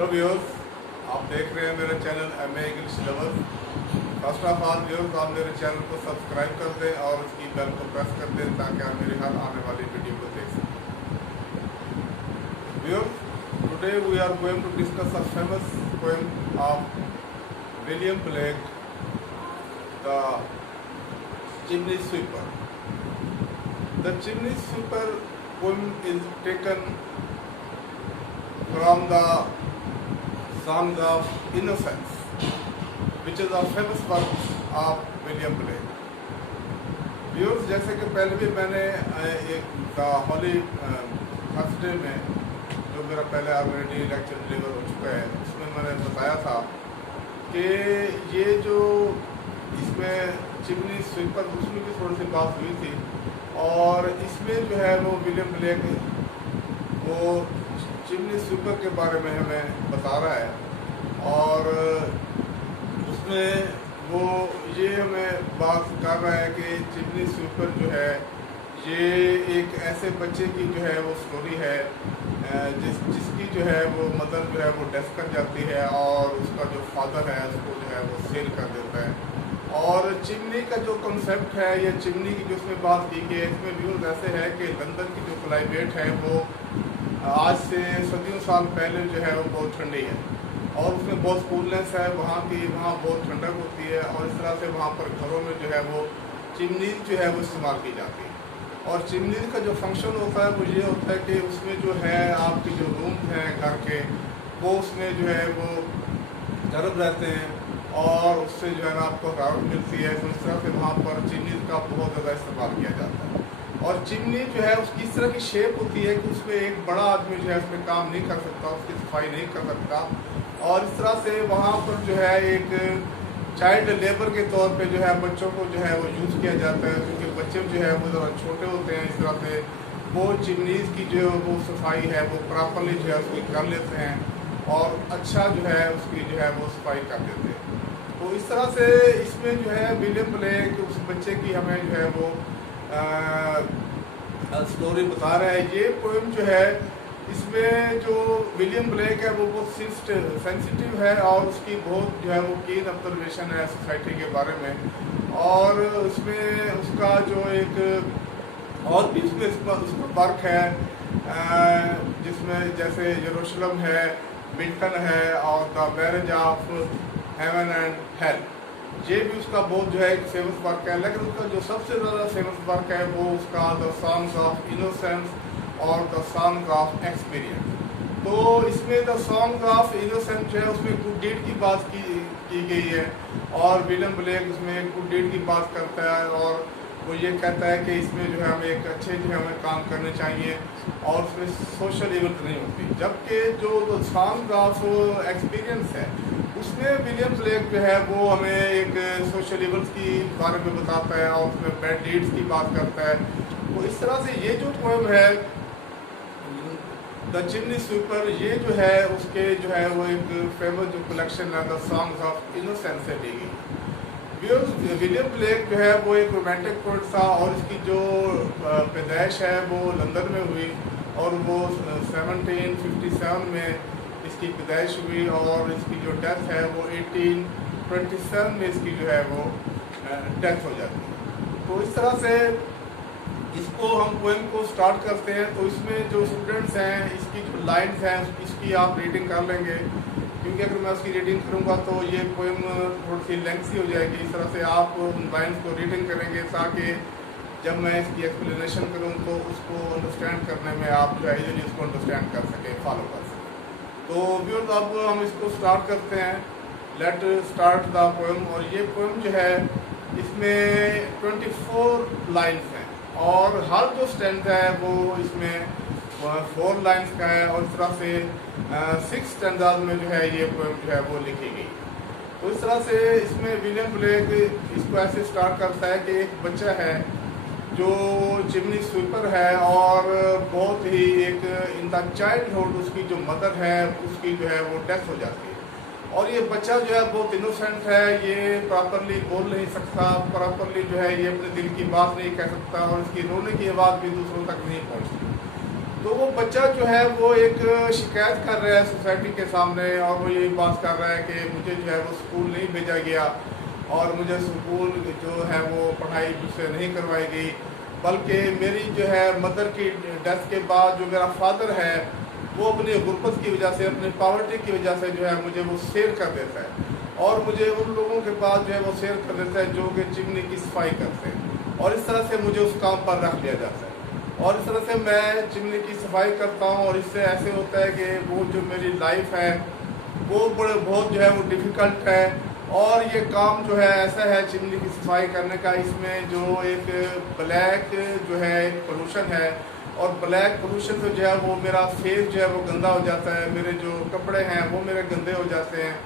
Hello viewers, आप देख रहे हैं मेरा channel MA English lover. First of all viewers, आप मेरे चैनल को सब्सक्राइब कर दें और उसकी बेल को प्रेस कर दें ताकि आप मेरी हर आने वाली वीडियो को देख सकें। Viewers, today we are going to discuss a famous poem of William Blake, the chimney sweeper. The chimney sweeper poem is taken from the Songs of Innocence, which is a famous work of William Blake. Viewers, जैसे कि पहले भी मैंने एक Holi Thursday में जो मेरा पहले ऑलरेडी लेक्चर डिलीवर हो चुका है, उसमें मैंने बताया था कि ये जो इसमें चिमनी स्वीपर, उसमें भी थोड़ी सी बात हुई थी। और इसमें जो है वो विलियम ब्लेक वो चिमनी स्वीपर के बारे में हमें बता रहा है और उसमें वो ये हमें बात कर रहा है कि चिमनी स्वीपर जो है ये एक ऐसे बच्चे की जो है वो स्टोरी है जिसकी जो है वो मदर जो है वो डेथ कर जाती है और उसका जो फादर है उसको जो है वो सेल कर देता है। और चिमनी का जो कॉन्सेप्ट है या चिमनी की जो उसमें बात की गई है, इसमें व्यूज ऐसे है कि लंदन की जो क्लाइमेट है वो आज से सदियों साल पहले जो है वो बहुत ठंडी है और उसमें बहुत कूलनेस है, वहाँ बहुत ठंडक होती है और इस तरह से वहाँ पर घरों में जो है वो चिमनी जो है वो इस्तेमाल की जाती है। और चिमनी का जो फंक्शन होता है वो ये होता है कि उसमें जो है आपके जो रूम हैं घर के, वो उसमें जो है वो गर्म रहते हैं और उससे जो है ना आपको राहत मिलती है। तो इस तरह से वहाँ पर चिमनी का बहुत ज़्यादा इस्तेमाल किया जाता है। और चिमनी जो है उसकी इस तरह की शेप होती है कि उसमें एक बड़ा आदमी जो है उसमें काम नहीं कर सकता, उसकी सफाई नहीं कर सकता। और इस तरह से वहाँ पर जो है एक चाइल्ड लेबर के तौर पे जो है बच्चों को जो है वो यूज़ किया जाता है, क्योंकि बच्चे जो है वो ज़रा छोटे होते हैं। इस तरह से वो चिमनीज़ की जो वो सफाई है वो प्रॉपरली जो है उसकी कर लेते हैं और अच्छा जो है उसकी जो है वो सफाई कर देते हैं। तो इस तरह से इसमें जो है विलियम ब्लेक उस बच्चे की हमें जो है वो स्टोरी बता रहा है। ये पोएम जो है इसमें जो विलियम ब्लेक है वो बहुत सेंसिटिव है और उसकी बहुत जो है वो कीन ऑब्जर्वेशन है सोसाइटी के बारे में। और उसमें उसका जो एक और भी उसमें वर्क है जिसमें जैसे यरूशलेम है, मिल्टन है और the marriage of heaven and hell, ये भी उसका बहुत जो है एक फेमस वर्क है। लेकिन उसका जो सबसे ज़्यादा फेमस वर्क है वो उसका द सॉन्ग्स ऑफ इनोसेंस और द सॉन्ग्स ऑफ एक्सपीरियंस। तो इसमें द सॉन्ग्स ऑफ इनोसेंस जो है उसमें गुड डीड की बात की गई है और विलियम ब्लेक उसमें गुड डीड की बात करता है और वो ये कहता है कि इसमें जो है हमें एक अच्छे जो है हमें काम करने चाहिए और उसमें सोशल इवेंट नहीं होती। जबकि जो सॉन्ग्स ऑफ एक्सपीरियंस है उसमें विलियम ब्लेक जो है वो हमें एक सोशल इवेंट्स की बारे में बताता है और उसमें बैड डीड्स की बात करता है। तो इस तरह से ये जो पोएम है द चिमनी स्वीपर, ये जो है उसके जो है वो एक फेमस जो कलेक्शन है द सॉन्ग्स ऑफ इनोसेंस से ली गई। विलियम ब्लेक जो है वो एक रोमांटिक पोएट था और इसकी जो पैदाइश है वो लंदन में हुई और वो 1757 में इसकी पैदाइश हुई और इसकी जो डेथ है वो 1827 में इसकी जो है वो डेथ हो जाती है। तो इस तरह से इसको हम पोएम को स्टार्ट करते हैं। तो इसमें जो स्टूडेंट्स हैं इसकी जो लाइन्स हैं इसकी आप रीडिंग कर लेंगे, क्योंकि अगर मैं उसकी रीडिंग करूँगा तो ये पोएम थोड़ी सी लेंथी हो जाएगी। इस तरह से आप उन लाइन्स को रीडिंग करेंगे ताकि जब मैं इसकी एक्सप्लेनेशन करूँ तो उसको अंडरस्टैंड करने में आप जो है इजीली उसको अंडरस्टैंड कर सकें, फॉलो कर सकें। तो व्यूअर्स, अब हम इसको स्टार्ट करते हैं। Let start the poem. और ये पोएम जो है इसमें 24 लाइन्स हैं और हर जो स्टैंजा है वो इसमें 4 लाइन्स का है और इस तरह से 6 स्टैंजाज में जो है ये पोएम जो है वो लिखी गई। तो इस तरह से इसमें विलियम ब्लेक इसको ऐसे स्टार्ट करता है कि एक बच्चा है जो चिमनी स्वीपर है और बहुत ही एक इन द चाइल्डहुड उसकी जो मदर है उसकी जो है वो डेथ हो जाती है और ये बच्चा जो है बहुत इनोसेंट है, ये प्रॉपरली बोल नहीं सकता, प्रॉपरली जो है ये अपने दिल की बात नहीं कह सकता और इसकी रोने की आवाज़ भी दूसरों तक नहीं पहुंचती। तो वो बच्चा जो है वो एक शिकायत कर रहा है सोसाइटी के सामने, और वो यही बात कर रहा है कि मुझे जो है वो स्कूल नहीं भेजा गया और मुझे स्कूल जो है वो पढ़ाई मुझसे नहीं करवाई गई, बल्कि मेरी जो है मदर की डेथ के बाद जो मेरा फादर है वो अपनी गुर्बत की वजह से, अपनी पॉवर्टी की वजह से जो है मुझे वो शेयर कर देता है, और मुझे उन लोगों के पास जो है वो शेयर कर देता है जो कि चिमनी की सफाई करते हैं, और इस तरह से मुझे उस काम पर रख लिया जाता है। और इस तरह से मैं चिमनी की सफाई करता हूँ, और इससे ऐसे होता है कि वो जो मेरी लाइफ है वो बहुत जो है वो डिफ़िकल्ट है। और ये काम जो है ऐसा है चिमनी की सफाई करने का, इसमें जो एक ब्लैक जो है एक पोल्यूशन है, और ब्लैक पोल्यूशन से जो है वो मेरा फेस जो है वो गंदा हो जाता है, मेरे जो कपड़े हैं वो मेरे गंदे हो जाते हैं,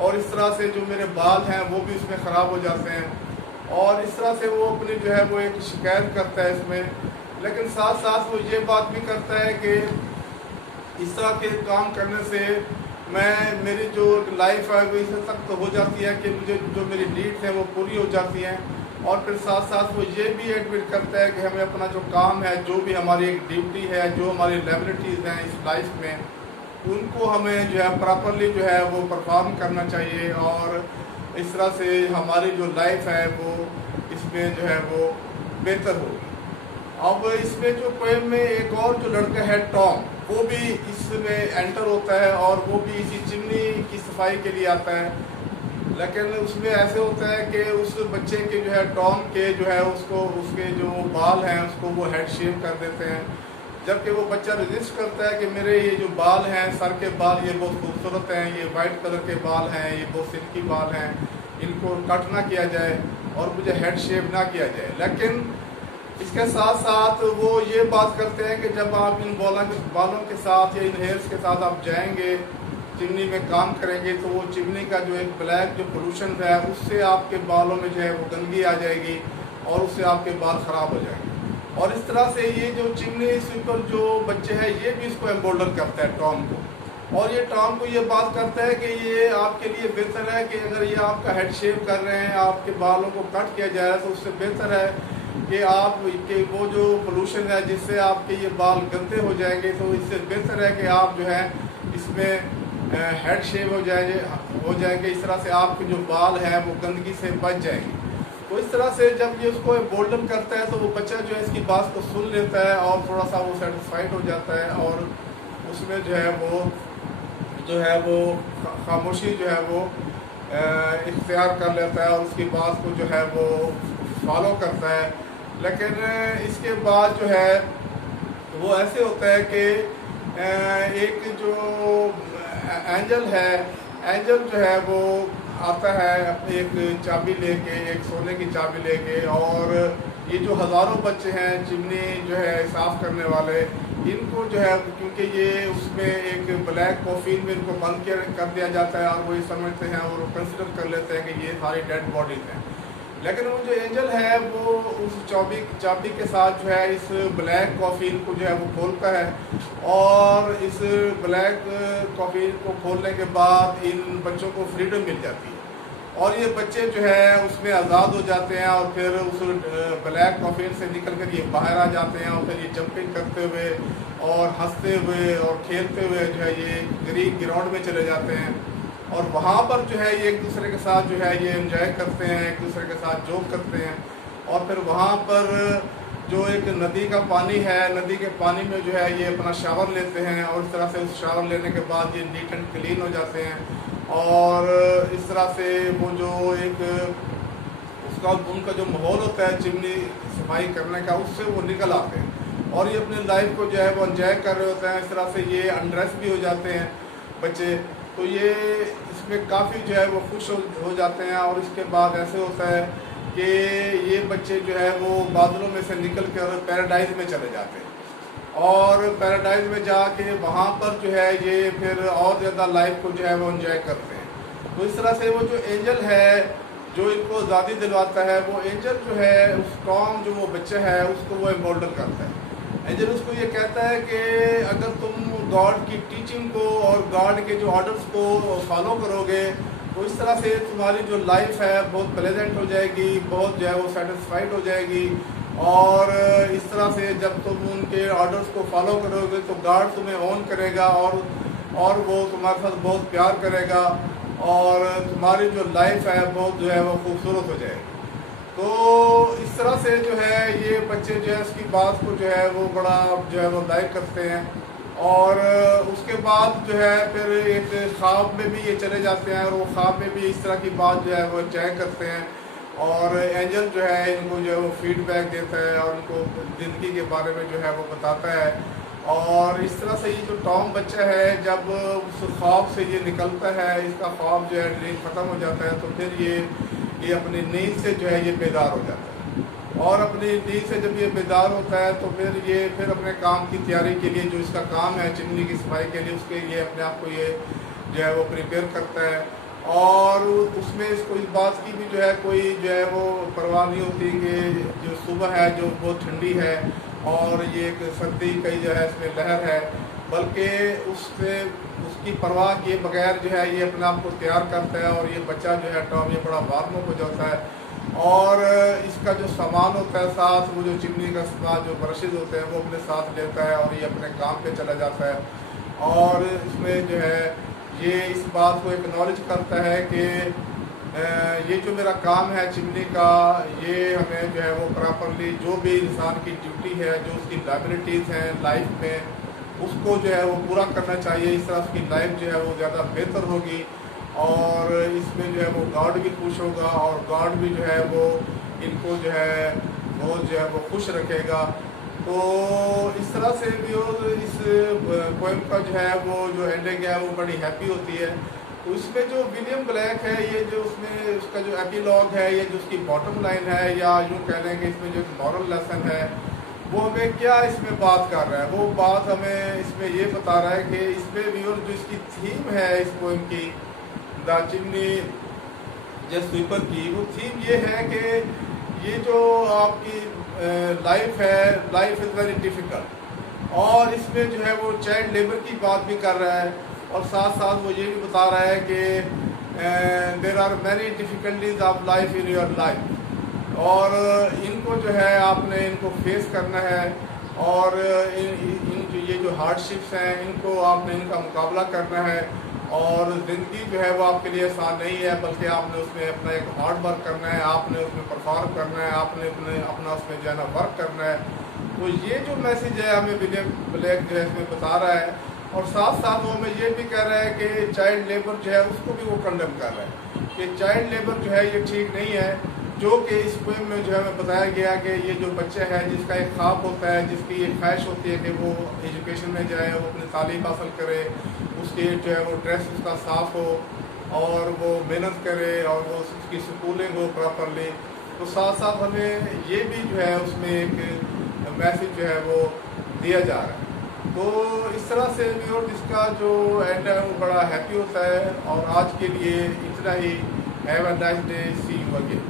और इस तरह से जो मेरे बाल हैं वो भी इसमें ख़राब हो जाते हैं, और इस तरह से वो अपनी जो है वो एक शिकायत करता है इसमें। लेकिन साथ साथ वो ये बात भी करता है कि इस तरह के काम करने से मेरी जो लाइफ है वो इससे सख्त हो जाती है कि मुझे जो मेरी नीड्स हैं वो पूरी हो जाती हैं। और फिर साथ साथ वो ये भी एडमिट करता है कि हमें अपना जो काम है, जो भी हमारी एक ड्यूटी है, जो हमारी लायबिलिटीज़ हैं इस लाइफ में, उनको हमें जो है प्रॉपरली जो है वो परफॉर्म करना चाहिए, और इस तरह से हमारी जो लाइफ है वो इसमें जो है वो बेहतर होगी। अब इसमें जो पोएम में एक और जो लड़का है टॉम, वो भी इसमें एंटर होता है, और वो भी इसी चिमनी की सफाई के लिए आता है। लेकिन उसमें ऐसे होता है कि उस बच्चे के जो है टॉम के जो है उसको उसके जो बाल हैं उसको वो हेड शेव कर देते हैं, जबकि वो बच्चा रजिस्ट करता है कि मेरे ये जो बाल हैं, सर के बाल, ये बहुत खूबसूरत हैं, ये वाइट कलर के बाल हैं, ये बहुत सिल्की बाल हैं, इनको कट ना किया जाए और मुझे हेड शेव ना किया जाए। लेकिन इसके साथ साथ वो ये बात करते हैं कि जब आप इन बालों के साथ या इन हेयर्स के साथ आप जाएंगे चिमनी में काम करेंगे, तो वो चिमनी का जो एक ब्लैक जो पोल्यूशन है उससे आपके बालों में जो है वो गंदगी आ जाएगी, और उससे आपके बाल ख़राब हो जाएंगे। और इस तरह से ये जो चिमनी स्वीपर जो बच्चे हैं ये भी इसको एम्बोल्डर करता है टॉम को, और ये टॉम को ये बात करता है कि ये आपके लिए बेहतर है कि अगर ये आपका हेड शेव कर रहे हैं, आपके बालों को कट किया जाए, तो उससे बेहतर है कि आप के वो जो पोल्यूशन है जिससे आपके ये बाल गंदे हो जाएंगे, तो इससे बेहतर है कि आप जो है इसमें हेड शेव हो जाएंगे। इस तरह से आपके जो बाल हैं वो गंदगी से बच जाएंगे। तो इस तरह से जब ये उसको बोल्डन करता है तो वो बच्चा जो है इसकी बात को सुन लेता है और थोड़ा सा वो सेटिस्फाइड हो जाता है, और उसमें जो है वो खामोशी जो है वो इख्तियार कर लेता है, और उसकी बात को जो है वो फॉलो करता है। लेकिन इसके बाद जो है वो ऐसे होता है कि एक जो एंजल है, एंजल जो है वो आता है अपनी एक चाबी लेके, एक सोने की चाबी लेके, और ये जो हज़ारों बच्चे हैं चिमनी जो है साफ़ करने वाले, इनको जो है क्योंकि ये उसमें एक ब्लैक कॉफिन में इनको बंद कर दिया जाता है, और वो ये समझते हैं और कंसिडर कर लेते हैं कि ये सारी डेड बॉडीज़ हैं। लेकिन वो जो एंजल है वो उस चाबी के साथ जो है इस ब्लैक कॉफिन को जो है वो खोलता है, और इस ब्लैक कॉफिन को खोलने के बाद इन बच्चों को फ्रीडम मिल जाती है, और ये बच्चे जो है उसमें आज़ाद हो जाते हैं, और फिर उस ब्लैक कॉफिन से निकल कर ये बाहर आ जाते हैं, और फिर ये जंपिंग करते हुए और हंसते हुए और खेलते हुए जो है ये ग्रीन ग्राउंड में चले जाते हैं, और वहाँ पर जो है ये एक दूसरे के साथ जो है ये एंजॉय करते हैं, एक दूसरे के साथ जोक करते हैं। और फिर वहाँ पर जो एक नदी का पानी है, नदी के पानी में जो है ये अपना शावर लेते हैं, और इस तरह से उस शावर लेने के बाद ये नीट एंड क्लीन हो जाते हैं, और इस तरह से वो जो एक उसका उनका जो माहौल होता है चिमनी सफाई करने का, उससे वो निकल आते हैं, और ये अपनी लाइफ को जो है वो एंजॉय कर रहे होते हैं। इस तरह से ये अनड्रेस भी हो जाते हैं बच्चे, तो ये इसमें काफ़ी जो है वो खुश हो जाते हैं। और इसके बाद ऐसे होता है कि ये बच्चे जो है वो बादलों में से निकल कर पैराडाइज में चले जाते हैं, और पैराडाइज में जाके वहाँ पर जो है ये फिर और ज़्यादा लाइफ को जो है वो एंजॉय करते हैं। तो इस तरह से वो जो एंजल है जो इनको आज़ादी दिलवाता है, वो एंजल जो है उस टॉम जो वो बच्चा है उसको वो एम्बोल्डन करता है। एंजल उसको ये कहता है कि अगर तुम गॉड की टीचिंग को और गॉड के जो ऑर्डर्स को फॉलो करोगे, तो इस तरह से तुम्हारी जो लाइफ है बहुत प्लेजेंट हो जाएगी, बहुत जो है वो सेटिस्फाइड हो जाएगी, और इस तरह से जब तुम उनके ऑर्डर्स को फॉलो करोगे तो गार्ड तुम्हें ऑन करेगा और वो तुम्हारे साथ बहुत प्यार करेगा और तुम्हारी जो लाइफ है बहुत जो है वो खूबसूरत हो जाएगी। तो इस तरह से जो है ये बच्चे जो है इसकी बात को जो है वो बड़ा जो है वो लाइक करते हैं। और उसके बाद जो है फिर एक ख्वाब में भी ये चले जाते हैं और वो ख्वाब में भी इस तरह की बात जो है वो चेक करते हैं और एंजल जो है इनको जो है वो फीडबैक देता है और उनको ज़िंदगी के बारे में जो है वो बताता है। और इस तरह से ये जो टॉम बच्चा है जब उस ख्वाब से ये निकलता है, इसका ख्वाब जो है ड्रीम ख़त्म हो जाता है, तो फिर ये अपनी नींद से जो है ये बेदार हो जाता है। और अपनी नींद से जब ये बेदार होता है तो फिर अपने काम की तैयारी के लिए जो इसका काम है चिमनी की सफाई के लिए उसके लिए अपने आप को ये जो है वो प्रिपेयर करता है। और उसमें इसको इस बात की भी जो है कोई जो है वो परवाह नहीं होती कि जो सुबह है जो बहुत ठंडी है और ये एक सर्दी की जो है इसमें लहर है, बल्कि उसकी परवाह किए बगैर जो है ये अपने आप को तैयार करता है। और ये बच्चा जो है टॉम ये बड़ा वार्म हो जाता है और इसका जो सामान होता है साथ, वो जो चिमनी का साथ जो ब्रशेज होते हैं वो अपने साथ लेता है और ये अपने काम पे चला जाता है। और इसमें जो है ये इस बात को एक्नॉलेज करता है कि ये जो मेरा काम है चिमनी का, ये हमें जो है वो प्रॉपरली जो भी इंसान की ड्यूटी है, जो उसकी लाइबिलिटीज़ हैं लाइफ में, उसको जो है वो पूरा करना चाहिए। इस तरह उसकी लाइफ जो है वो ज़्यादा बेहतर होगी और इसमें जो है वो गॉड भी खुश होगा और गॉड भी जो है वो इनको जो है बहुत जो है वो खुश रखेगा। तो इस तरह से भी इस पोएम का जो है वो जो एंडिंग है वो बड़ी हैप्पी होती है। तो इसमें जो विलियम ब्लैक है ये जो उसमें उसका जो एपिलॉग है, ये जो उसकी बॉटम लाइन है या यूँ कह लें कि इसमें जो मॉरल लेसन है वो हमें क्या इसमें बात कर रहा है, वो बात हमें इसमें ये बता रहा है कि इसमें भी और जो इसकी थीम है इस पोएम की द चिमनी जस्ट स्वीपर की, वो थीम ये है कि ये जो आपकी लाइफ है, लाइफ इज़ वेरी डिफ़िकल्ट। और इसमें जो है वो चाइल्ड लेबर की बात भी कर रहा है और साथ साथ वो ये भी बता रहा है कि there are many difficulties of life in your life और इनको जो है आपने इनको फेस करना है और ये जो हार्डशिप्स हैं इनको आपने इनका मुकाबला करना है। और ज़िंदगी जो है वो आपके लिए आसान नहीं है, बल्कि आपने उसमें अपना एक हार्ड वर्क करना है, आपने उसमें परफॉर्म करना है, आपने अपना उसमें जो है ना वर्क करना है। तो ये जो मैसेज है हमें विलियम ब्लैक जो है इसमें बता रहा है। और साथ साथ वो हमें ये भी कह रहा है कि चाइल्ड लेबर जो है उसको भी वो कंडेम कर रहा है कि चाइल्ड लेबर जो है ये ठीक नहीं है, जो कि इस पोएम में जो है हमें बताया गया कि ये जो बच्चा है जिसका एक ख्वाब होता है, जिसकी ये ख्वाहिश होती है कि वो एजुकेशन में जाए, वो अपनी तालीम हासिल करे, उसके जो है वो ड्रेस उसका साफ़ हो और वो मेहनत करे और वो उसकी स्कूलिंग हो प्रॉपरली। तो साथ साथ हमें ये भी जो है उसमें एक मैसेज जो है वो दिया जा रहा है। तो इस तरह से भी और इसका जो एंड है वो बड़ा हैप्पी होता है। और आज के लिए इतना ही। Have a nice day, see you again.